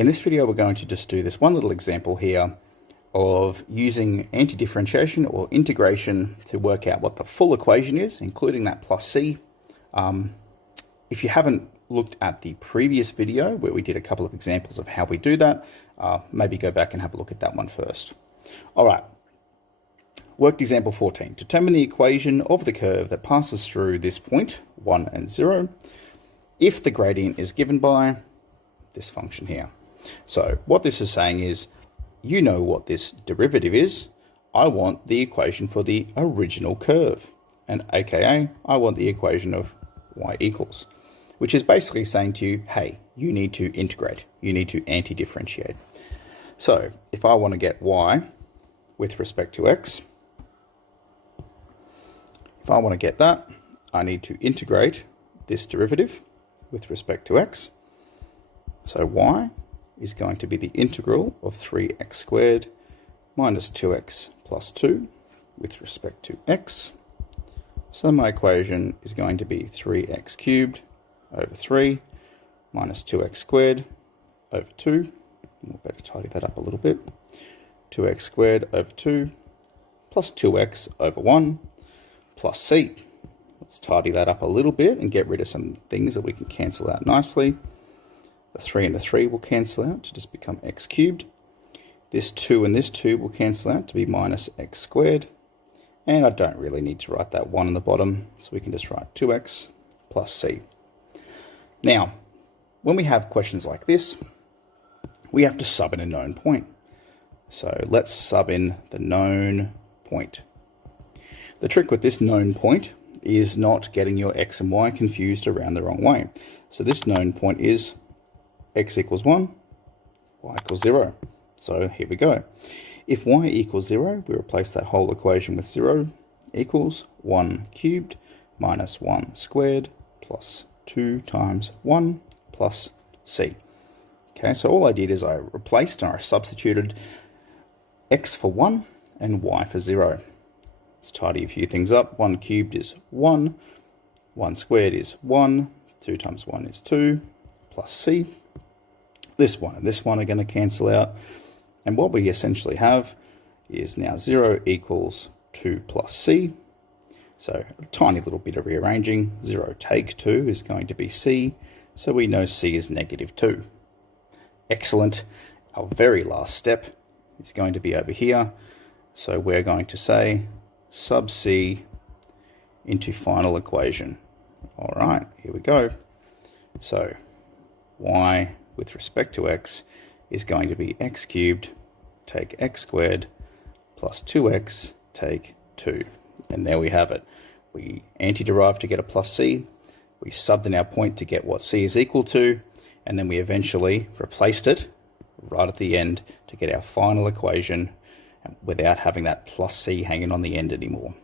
In this video, we're going to just do this one little example here of using antidifferentiation or integration to work out what the full equation is, including that plus c. If you haven't looked at the previous video where we did a couple of examples of how we do that, maybe go back and have a look at that one first. All right, worked example 14. Determine the equation of the curve that passes through this point, 1 and 0, if the gradient is given by this function here. So what this is saying is, you know what this derivative is. I want the equation for the original curve, and aka I want the equation of y equals, which is basically saying to you, hey, you need to integrate, you need to anti-differentiate. So if I want to get y with respect to x, if I want to get that, I need to integrate this derivative with respect to x. So y is going to be the integral of 3x squared minus 2x plus 2 with respect to x. So my equation is going to be 3x cubed over 3 minus 2x squared over 2. We'll better tidy that up a little bit. 2x squared over 2 plus 2x over 1 plus c. Let's tidy that up a little bit and get rid of some things that we can cancel out nicely. The 3 and the 3 will cancel out to just become x cubed. This 2 and this 2 will cancel out to be minus x squared. And I don't really need to write that 1 on the bottom, so we can just write 2x plus c. Now, when we have questions like this, we have to sub in a known point. So let's sub in the known point. The trick with this known point is not getting your x and y confused around the wrong way. So this known point is x equals 1, y equals 0. So here we go. If y equals 0, we replace that whole equation with 0 equals 1 cubed minus 1 squared plus 2 times 1 plus c. Okay, so all I did is I replaced and I substituted x for 1 and y for 0. Let's tidy a few things up. 1 cubed is 1, 1 squared is 1, 2 times 1 is 2, plus c. This one and this one are going to cancel out. And what we essentially have is now 0 equals 2 plus c. So a tiny little bit of rearranging. 0 take 2 is going to be c. So we know c is negative 2. Excellent. Our very last step is going to be over here. So we're going to say sub c into final equation. All right, here we go. So y with respect to x is going to be x cubed take x squared plus 2x take 2. And there we have it. We anti-derived to get a plus c, we subbed in our point to get what c is equal to, and then we eventually replaced it right at the end to get our final equation without having that plus c hanging on the end anymore.